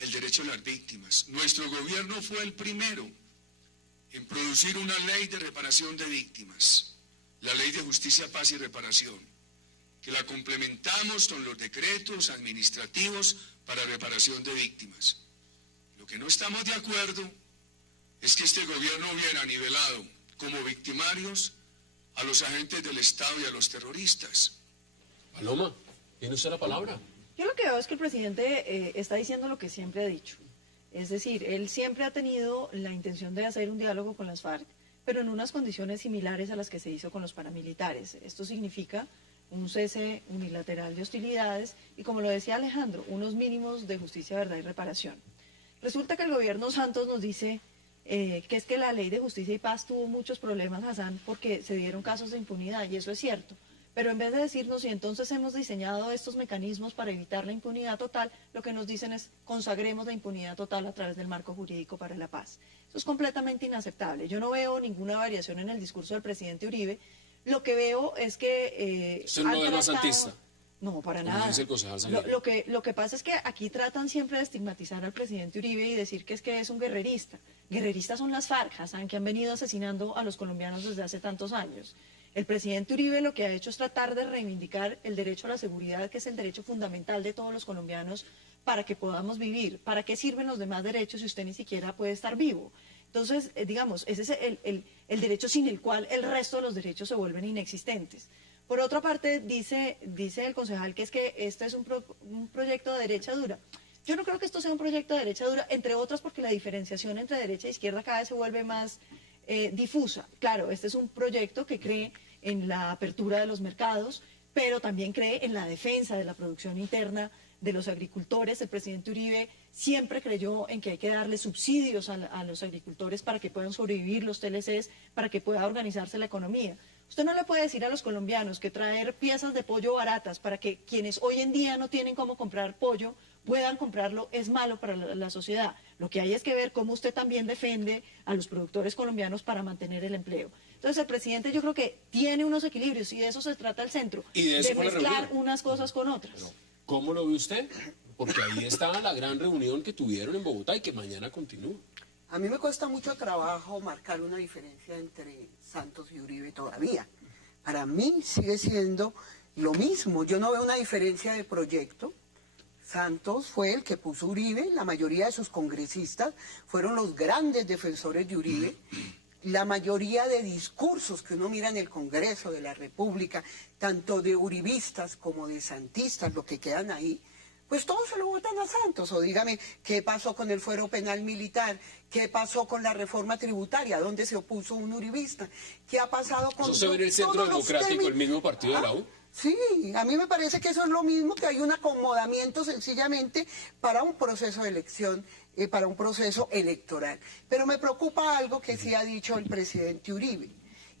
el derecho de las víctimas. Nuestro gobierno fue el primero en producir una ley de reparación de víctimas, la Ley de Justicia, Paz y Reparación, que la complementamos con los decretos administrativos para reparación de víctimas. Lo que no estamos de acuerdo es que este gobierno hubiera nivelado como victimarios a los agentes del Estado y a los terroristas. Paloma, ¿tiene usted la palabra? Yo lo que veo es que el presidente está diciendo lo que siempre ha dicho. Es decir, él siempre ha tenido la intención de hacer un diálogo con las FARC, pero en unas condiciones similares a las que se hizo con los paramilitares. Esto significa un cese unilateral de hostilidades y, como lo decía Alejandro, unos mínimos de justicia, verdad y reparación. Resulta que el gobierno Santos nos dice que es que la Ley de Justicia y Paz tuvo muchos problemas, Hassan, porque se dieron casos de impunidad, y eso es cierto. Pero en vez de decirnos, y entonces hemos diseñado estos mecanismos para evitar la impunidad total, lo que nos dicen es consagremos la impunidad total a través del marco jurídico para la paz. Eso es completamente inaceptable. Yo no veo ninguna variación en el discurso del presidente Uribe. Lo que veo es que... ¿Usted no es más santista? No, para nada. Lo que pasa es que aquí tratan siempre de estigmatizar al presidente Uribe y decir que es un guerrerista. Guerreristas son las FARC, Hassan, que han venido asesinando a los colombianos desde hace tantos años. El presidente Uribe lo que ha hecho es tratar de reivindicar el derecho a la seguridad, que es el derecho fundamental de todos los colombianos para que podamos vivir. ¿Para qué sirven los demás derechos si usted ni siquiera puede estar vivo? Entonces, digamos, ese es el derecho sin el cual el resto de los derechos se vuelven inexistentes. Por otra parte, dice el concejal que es que este es un proyecto de derecha dura. Yo no creo que esto sea un proyecto de derecha dura, entre otras porque la diferenciación entre derecha e izquierda cada vez se vuelve más difusa. Claro, este es un proyecto que cree en la apertura de los mercados, pero también cree en la defensa de la producción interna de los agricultores. El presidente Uribe siempre creyó en que hay que darle subsidios a los agricultores para que puedan sobrevivir los TLCs, para que pueda organizarse la economía. Usted no le puede decir a los colombianos que traer piezas de pollo baratas para que quienes hoy en día no tienen cómo comprar pollo puedan comprarlo es malo para la sociedad. Lo que hay es que ver cómo usted también defiende a los productores colombianos para mantener el empleo. Entonces el presidente yo creo que tiene unos equilibrios y de eso se trata el centro, ¿Y de mezclar unas cosas con otras. Pero, ¿cómo lo ve usted? Porque ahí está la gran reunión que tuvieron en Bogotá y que mañana continúa. A mí me cuesta mucho trabajo marcar una diferencia entre Santos y Uribe todavía. Para mí sigue siendo lo mismo. Yo no veo una diferencia de proyecto. Santos fue el que puso Uribe, la mayoría de sus congresistas fueron los grandes defensores de Uribe. La mayoría de discursos que uno mira en el Congreso de la República, tanto de uribistas como de santistas, lo que quedan ahí, pues todos se lo votan a Santos. O dígame, ¿qué pasó con el fuero penal militar? ¿Qué pasó con la reforma tributaria? ¿Dónde se opuso un uribista? ¿Qué ha pasado con ¿Eso se ve en el Centro Democrático, el mismo partido de la U? Sí, a mí me parece que eso es lo mismo, que hay un acomodamiento sencillamente para un proceso de elección, para un proceso electoral. Pero me preocupa algo que sí ha dicho el presidente Uribe,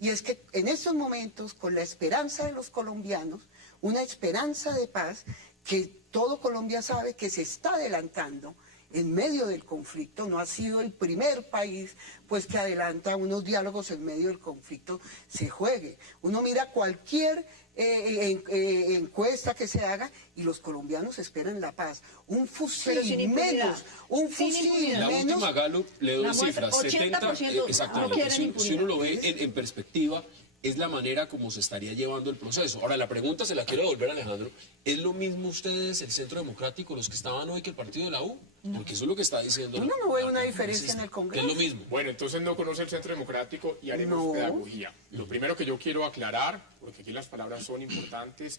y es que en estos momentos, con la esperanza de los colombianos, una esperanza de paz, que todo Colombia sabe que se está adelantando en medio del conflicto, no ha sido el primer país pues que adelanta unos diálogos en medio del conflicto, se juegue. Uno mira cualquier encuesta que se haga y los colombianos esperan la paz. Un fusil menos, un fusil La menos. última Gallup le doy cifras, 80% exactamente. no quieren Si impunidad. uno lo ve en perspectiva, es la manera como se estaría llevando el proceso. Ahora, la pregunta se la quiero devolver a Alejandro. ¿Es lo mismo ustedes, el Centro Democrático, los que estaban hoy, que el partido de la U? Porque eso es lo que está diciendo. Uno no ve una diferencia en el Congreso. Es lo mismo. Bueno, entonces no conoce el Centro Democrático y haremos No. pedagogía. Lo primero que yo quiero aclarar, porque aquí las palabras son importantes,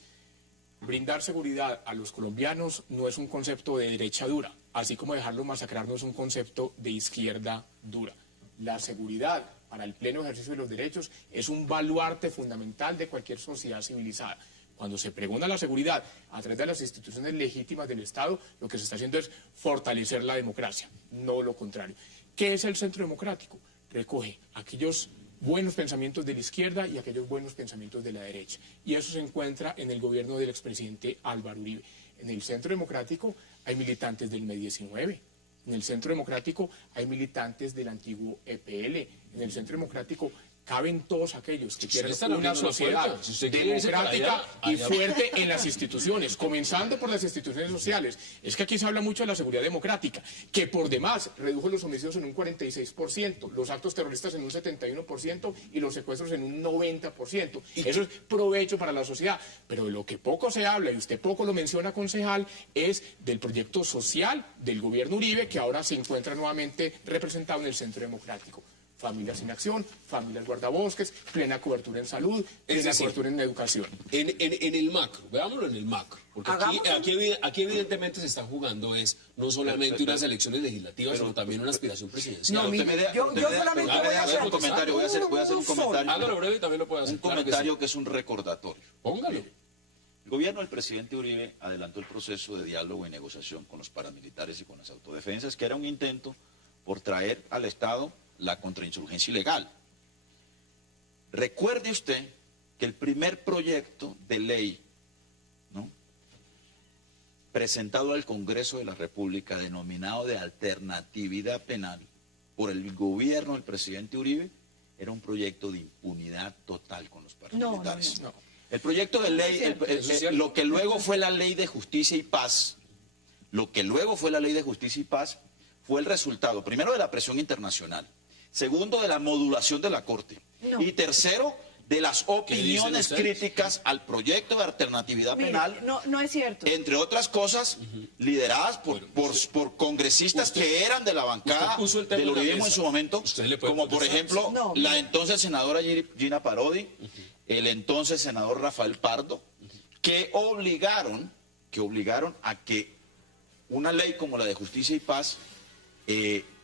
brindar seguridad a los colombianos no es un concepto de derecha dura, así como dejarlos masacrar no es un concepto de izquierda dura. La seguridad para el pleno ejercicio de los derechos es un baluarte fundamental de cualquier sociedad civilizada. Cuando se pregona la seguridad a través de las instituciones legítimas del Estado, lo que se está haciendo es fortalecer la democracia, no lo contrario. ¿Qué es el Centro Democrático? Recoge aquellos buenos pensamientos de la izquierda y aquellos buenos pensamientos de la derecha. Y eso se encuentra en el gobierno del expresidente Álvaro Uribe. En el Centro Democrático hay militantes del M-19. En el Centro Democrático hay militantes del antiguo EPL. En el Centro Democrático caben todos aquellos que quieren están una abriendo la sociedad puerta. Si usted quiere irse para democrática allá, y allá. fuerte en las instituciones, comenzando por las instituciones sociales. Es que aquí se habla mucho de la seguridad democrática, que por demás redujo los homicidios en un 46%, los actos terroristas en un 71% y los secuestros en un 90%. Eso es provecho para la sociedad. Pero de lo que poco se habla, y usted poco lo menciona, concejal, es del proyecto social del gobierno Uribe, que ahora se encuentra nuevamente representado en el Centro Democrático. Familias en acción, familias guardabosques, plena cobertura en salud, plena decir, cobertura en educación. En el macro, veámoslo en el macro, porque aquí evidentemente se está jugando no solamente unas elecciones legislativas, sino también una aspiración presidencial. No, mire, yo solamente voy a hacer un comentario, voy a hacer un comentario. Hágalo breve y también lo puede hacer. Un comentario que es un recordatorio. Póngalo. El gobierno del presidente Uribe adelantó el proceso de diálogo y negociación con los paramilitares y con las autodefensas, que era un intento por traer al Estado la contrainsurgencia ilegal. Recuerde usted que el primer proyecto de ley, ¿no?, presentado al Congreso de la República, denominado de alternatividad penal, por el gobierno del presidente Uribe, era un proyecto de impunidad total con los paramilitares. No. El proyecto de ley, lo que luego fue la Ley de Justicia y Paz, fue el resultado, primero, de la presión internacional, segundo, de la modulación de la Corte, y tercero, de las opiniones críticas al proyecto de alternatividad penal. No es cierto. Entre otras cosas, lideradas por congresistas que eran de la bancada del uribismo en su momento, como por ejemplo la entonces senadora Gina Parodi, el entonces senador Rafael Pardo, que obligaron a que una ley como la de Justicia y Paz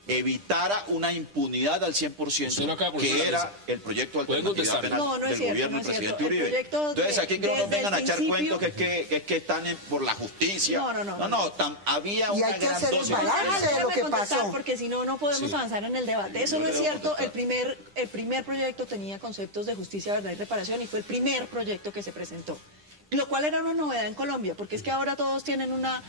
evitara una impunidad al 100%, que era el proyecto de alternatividad penal del gobierno del presidente Uribe. Entonces aquí que no nos vengan a echar cuentos que están por la justicia. Había una gran dosis. Balance de lo que pasó. Porque si no, no podemos avanzar en el debate. Eso no es cierto. El primer proyecto tenía conceptos de justicia, verdad y reparación, y fue el primer proyecto que se presentó. Lo cual era una novedad en Colombia, porque es que ahora todos tienen una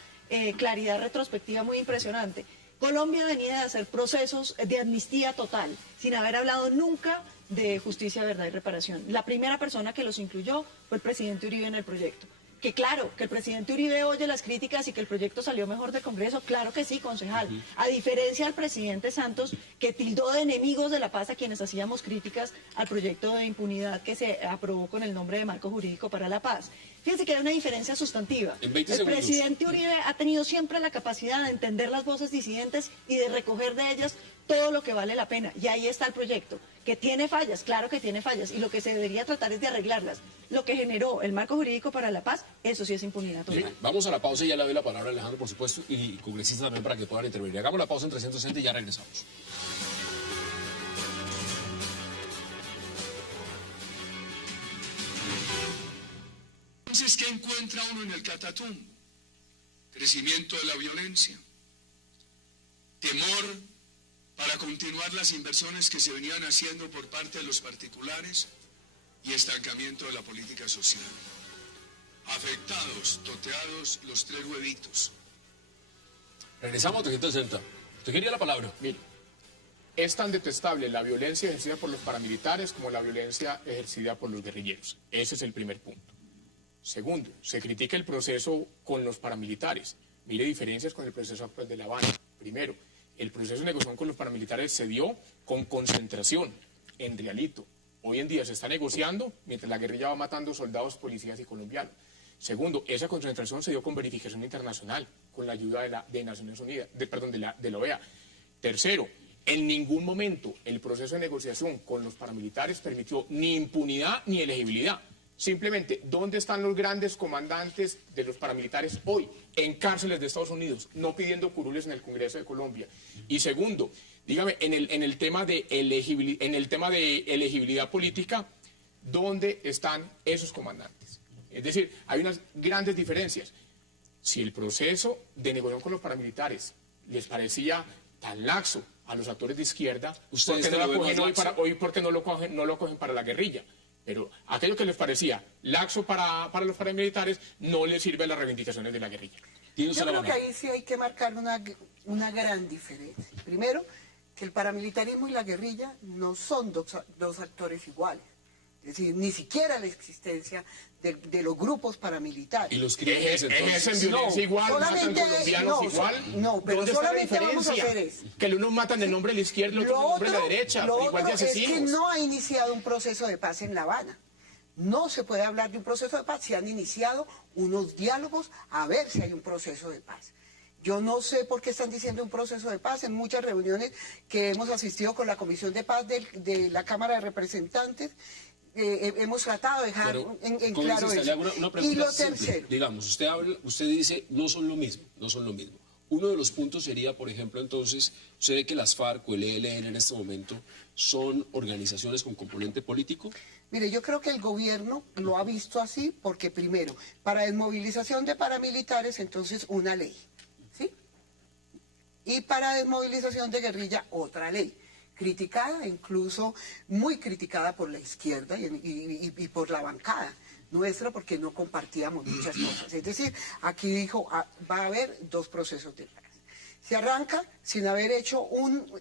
claridad retrospectiva muy impresionante. Colombia venía de hacer procesos de amnistía total, sin haber hablado nunca de justicia, verdad y reparación. La primera persona que los incluyó fue el presidente Uribe en el proyecto. Que claro, que el presidente Uribe oye las críticas y que el proyecto salió mejor del Congreso, claro que sí, concejal. A diferencia del presidente Santos, que tildó de enemigos de la paz a quienes hacíamos críticas al proyecto de impunidad que se aprobó con el nombre de Marco Jurídico para la Paz. Fíjense que hay una diferencia sustantiva. El presidente Uribe ha tenido siempre la capacidad de entender las voces disidentes y de recoger de ellas todo lo que vale la pena. Y ahí está el proyecto, que tiene fallas, claro que tiene fallas, y lo que se debería tratar es de arreglarlas. Lo que generó el Marco Jurídico para la Paz, eso sí es impunidad total. Sí, vamos a la pausa y ya le doy la palabra a Alejandro, por supuesto, y congresistas también para que puedan intervenir. Hagamos la pausa en 360 y ya regresamos. Entonces, ¿qué encuentra uno en el Catatumbo? Crecimiento de la violencia, temor para continuar las inversiones que se venían haciendo por parte de los particulares y estancamiento de la política social. Afectados, toteados los 3 huevitos. Regresamos a 360. ¿Usted quería la palabra? Mire, es tan detestable la violencia ejercida por los paramilitares como la violencia ejercida por los guerrilleros. Ese es el primer punto. Segundo, se critica el proceso con los paramilitares. Mire diferencias con el proceso actual de La Habana. Primero, el proceso de negociación con los paramilitares se dio con concentración, en Realito. Hoy en día se está negociando mientras la guerrilla va matando soldados, policías y colombianos. Segundo, esa concentración se dio con verificación internacional, con la ayuda de Naciones Unidas, de la OEA. Tercero, en ningún momento el proceso de negociación con los paramilitares permitió ni impunidad ni elegibilidad. Simplemente, ¿dónde están los grandes comandantes de los paramilitares hoy? En cárceles de Estados Unidos, no pidiendo curules en el Congreso de Colombia. Y segundo, dígame, en el tema de elegibilidad política, ¿dónde están esos comandantes? Es decir, hay unas grandes diferencias. Si el proceso de negociación con los paramilitares les parecía tan laxo a los actores de izquierda, ¿por qué no lo cogen hoy porque no lo cogen para la guerrilla? Pero aquello que les parecía laxo para los paramilitares no les sirve a las reivindicaciones de la guerrilla. Yo creo que ahí sí hay que marcar una gran diferencia. Primero, que el paramilitarismo y la guerrilla no son dos actores iguales. Es decir, ni siquiera la existencia de los grupos paramilitares. ¿Y los crímenes ejercen violencia igual, matan colombianos igual? No, pero solamente vamos a hacer eso. Que el uno matan en nombre de la izquierda y el otro en nombre de la derecha, lo igual de otro es asesinos. que no ha iniciado un proceso de paz en La Habana. No se puede hablar de un proceso de paz. Se han iniciado unos diálogos a ver si hay un proceso de paz. Yo no sé por qué están diciendo un proceso de paz. En muchas reuniones que hemos asistido con la Comisión de Paz de la Cámara de Representantes, hemos tratado de dejar en claro eso. Y lo tercero. Digamos, usted dice, no son lo mismo. Uno de los puntos sería, por ejemplo, entonces, usted ve que las FARC o el ELN en este momento son organizaciones con componente político. Mire, yo creo que el gobierno lo ha visto así porque, primero, para desmovilización de paramilitares, entonces una ley, ¿sí? Y para desmovilización de guerrilla, otra ley. Criticada, incluso muy criticada por la izquierda y por la bancada nuestra, porque no compartíamos muchas cosas. Es decir, aquí dijo, va a haber 2 procesos de paz. Se arranca sin haber hecho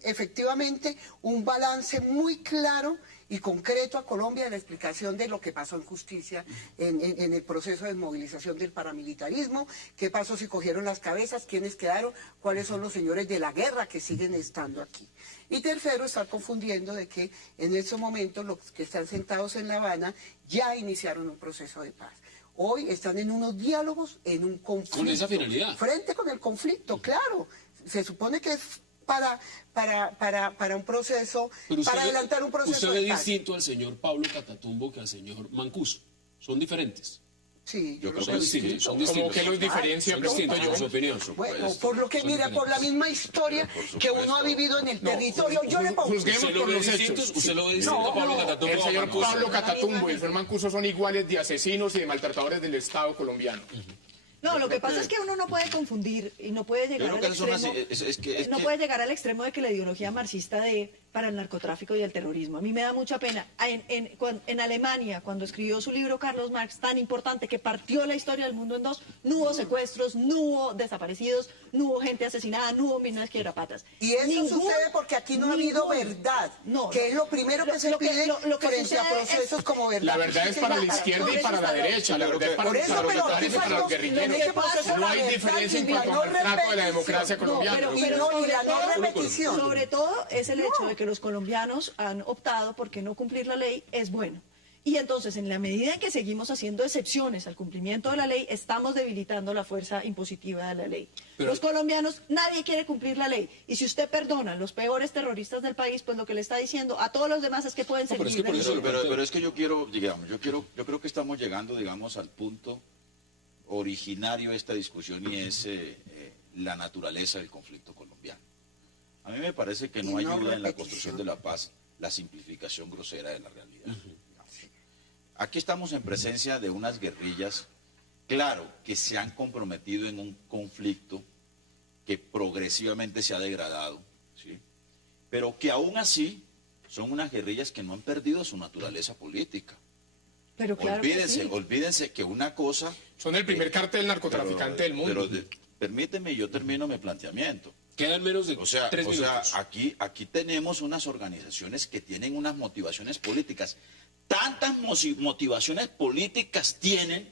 efectivamente un balance muy claro y concreto a Colombia de la explicación de lo que pasó en justicia en el proceso de desmovilización del paramilitarismo, qué pasó si cogieron las cabezas, quiénes quedaron, cuáles son los señores de la guerra que siguen estando aquí. Y tercero, estar confundiendo de que en estos momentos los que están sentados en La Habana ya iniciaron un proceso de paz. Hoy están en unos diálogos, en un conflicto. Con esa finalidad. Frente con el conflicto, claro. Se supone que es para un proceso, para adelantar un proceso usted ve de paz. distinto al señor Pablo Catatumbo que al señor Mancuso. Son diferentes. Sí, Yo creo que son distintos. ¿Cómo que los diferencia? Pregunto yo. Su opinión. Bueno, por lo que mira, por la misma historia que uno ha vivido en el territorio, yo le pongo... Juzguemos por los hechos. ¿Usted lo ve distinto a Pablo Catatumbo? El señor Pablo Catatumbo y el señor Mancuso son iguales de asesinos y de maltratadores del Estado colombiano. No, lo que pasa es que uno no puede confundir y no puede llegar al extremo. No puede llegar al extremo de que la ideología marxista para el narcotráfico y el terrorismo. A mí me da mucha pena. En Alemania, cuando escribió su libro Carlos Marx, tan importante que partió la historia del mundo en 2, no hubo secuestros, no hubo desaparecidos, no hubo gente asesinada, no hubo minas quiebrapatas. Y eso sucede porque aquí no ha habido verdad, que es lo primero que se pide frente a procesos como verdad. La verdad es para la izquierda y para la derecha, la verdad es para los paramilitares y para los guerrilleros. No hay diferencia en cuanto al maltrato de la democracia colombiana. Y la no repetición. Sobre todo es el hecho de que los colombianos han optado porque no cumplir la ley es bueno. Y entonces, en la medida en que seguimos haciendo excepciones al cumplimiento de la ley, estamos debilitando la fuerza impositiva de la ley. Los colombianos, nadie quiere cumplir la ley. Y si usted perdona a los peores terroristas del país, pues lo que le está diciendo a todos los demás es que pueden seguir. Pero es que yo creo que estamos llegando, digamos, al punto originario de esta discusión y es la naturaleza del conflicto colombiano. A mí me parece que no ayuda en la construcción de la paz la simplificación grosera de la realidad. Aquí estamos en presencia de unas guerrillas Claro que se han comprometido en un conflicto que progresivamente se ha degradado, ¿sí? Pero que aún así son unas guerrillas que no han perdido su naturaleza política. Pero claro Olvídense que una cosa... Son el primer cártel narcotraficante del mundo. Pero permíteme, yo termino mi planteamiento. Quedan menos de 3 minutos. O sea, aquí tenemos unas organizaciones que tienen unas motivaciones políticas. Tantas motivaciones políticas tienen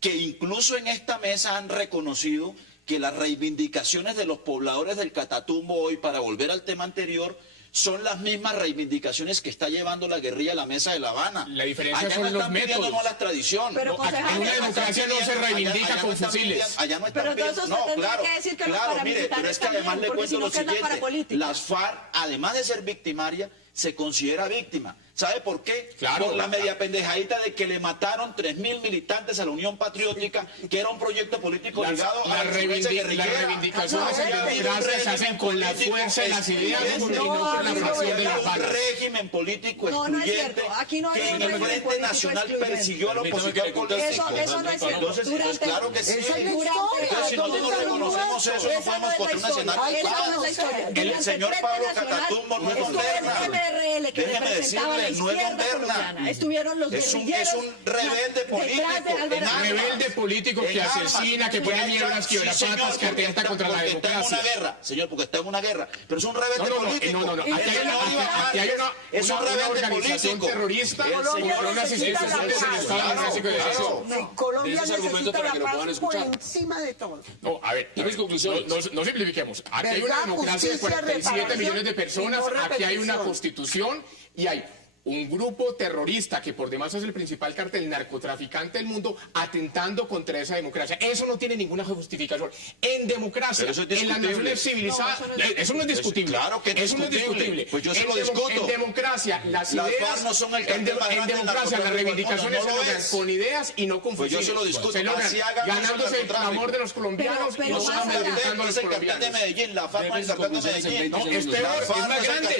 que incluso en esta mesa han reconocido que las reivindicaciones de los pobladores del Catatumbo hoy, para volver al tema anterior, son las mismas reivindicaciones que está llevando la guerrilla a la mesa de La Habana. La diferencia allá son no los están pidiendo métodos. No la tradición. Pero, en una democracia no se reivindica con fusiles. Allá no están Pero entonces pidiendo, usted tendría que decir que los mire, pero es que paramilitares además también, le porque cuento si no lo queda siguiente. para política. Las FARC, además de ser victimaria, se considera víctima. ¿Sabe por qué? Claro. Por la media pendejadita de que le mataron 3.000 militantes a la Unión Patriótica, que era un proyecto político ligado a la insurgencia guerrillera. Las reivindicaciones en democracia se hacen con la fuerza de las ideas y no con la fracción de las balas. Un régimen político No, no es excluyente cierto. Aquí no hay que un en el régimen Frente político Nacional excluyente. persiguió a la Permítame oposición que le conteste. política. Eso no es cierto. Entonces, pues claro que sí. Esa es la historia. Entonces, si nosotros reconocemos eso, no podemos contra un escenario de paz. El señor Pablo Catatumbo no es don Berna. Déjeme decirle, no es don Berna. Estuvieron los Es un guerrilleros rebelde político. Un rebelde político que asesina, que pone mierdas, quiebrapatas, que atenta contra la democracia. Señor, porque está en una guerra. Pero es un rebelde político. No. Aquí hay una organización terrorista con una asistencia del Estado Democrático de Derecho. Colombia Ese es argumento necesita para la que lo puedan paz por escuchar. encima de todo. No, a ver, mis conclusiones. no simplifiquemos. Aquí hay una ¿Verdad? democracia de Justicia, 47 millones de reparación personas, y no aquí hay una repetición. constitución y hay un grupo terrorista que por demás es el principal cártel narcotraficante del mundo atentando contra esa democracia. Eso no tiene ninguna justificación. En democracia, Pero eso es en las discutible. naciones civilizadas, eso no es discutible. Claro que es eso no es discutible. discutible. Pues yo se lo discuto. En democracia, las Las ideas, FARC no son el en cártel más grande del democracia, las narcotráfico del reivindicaciones mundo, se no lo logran es. con ideas y no con Pues yo fusiles. se lo discuto. Se logran Así hagan ganándose el narcotráfico. clamor de los colombianos Pero y no más allá. amedrentando a los Es el cartel de colombianos. Medellín, la FARC no es el cartel de Medellín. No, es peor, es más grande,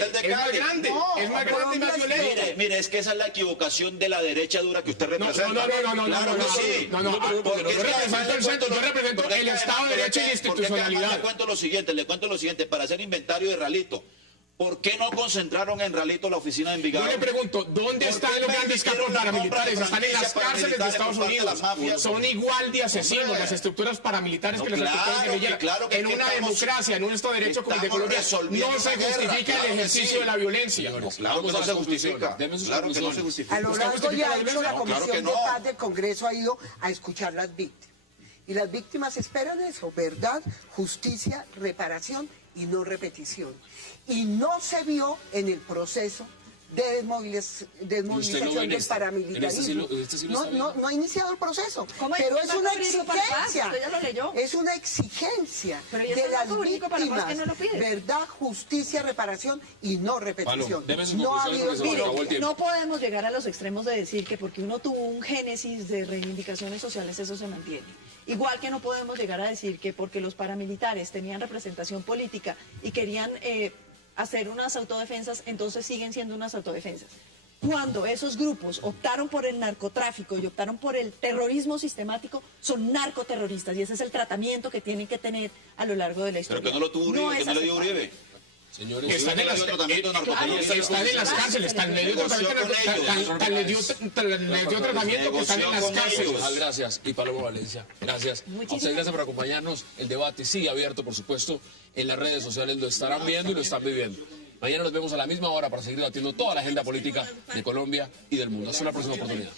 es más grande y más violento. Mire, es que esa es la equivocación de la derecha dura que usted representa. No, Claro que sí. Porque yo represento el Estado de Derecho y la institucionalidad. Le cuento lo siguiente, para hacer inventario de Ralito. ¿Por qué no concentraron en Ralito la oficina de Envigado? Yo le pregunto, ¿dónde están los grandes capos paramilitares? Están en las cárceles de Estados Unidos. Son igual de asesinos las estructuras paramilitares que las estructuras guerrilleras. En una democracia, en un Estado de Derecho como el de Colombia, no se justifica el ejercicio de la violencia. Claro que no se justifica. Claro que no se justifica. A lo largo y ancho, la No, claro Comisión que no. de Paz del Congreso ha ido a escuchar las víctimas. Y las víctimas esperan eso, verdad, justicia, reparación y no repetición. Y no se vio en el proceso de desmovilización del paramilitarismo. No ha iniciado el proceso, ¿Cómo hay pero un es marco una jurídico para paz? exigencia. ¿Usted ya lo leyó? Es una exigencia Pero ¿y de ese las marco jurídico para paz víctimas. que no lo pide? Verdad, justicia, reparación y no repetición. deme sus No ha conclusiones habido porque se nos acabó el tiempo. No podemos llegar a los extremos de decir que porque uno tuvo un génesis de reivindicaciones sociales eso se mantiene. Igual que no podemos llegar a decir que porque los paramilitares tenían representación política y querían hacer unas autodefensas, entonces siguen siendo unas autodefensas. Cuando esos grupos optaron por el narcotráfico y optaron por el terrorismo sistemático, son narcoterroristas y ese es el tratamiento que tienen que tener a lo largo de la historia. Pero que no lo tuvo Uribe, que no le dio aceptable. Uribe. Señores, Están en las cárceles, tan le dio tratamiento que están en las cárceles. Gracias. Y Paloma Valencia, gracias. A ustedes gracias por acompañarnos. El debate sigue abierto, por supuesto, en las redes sociales. Lo estarán viendo y lo están viviendo. Mañana nos vemos a la misma hora para seguir debatiendo toda la agenda política de Colombia y del mundo. Hasta una próxima oportunidad.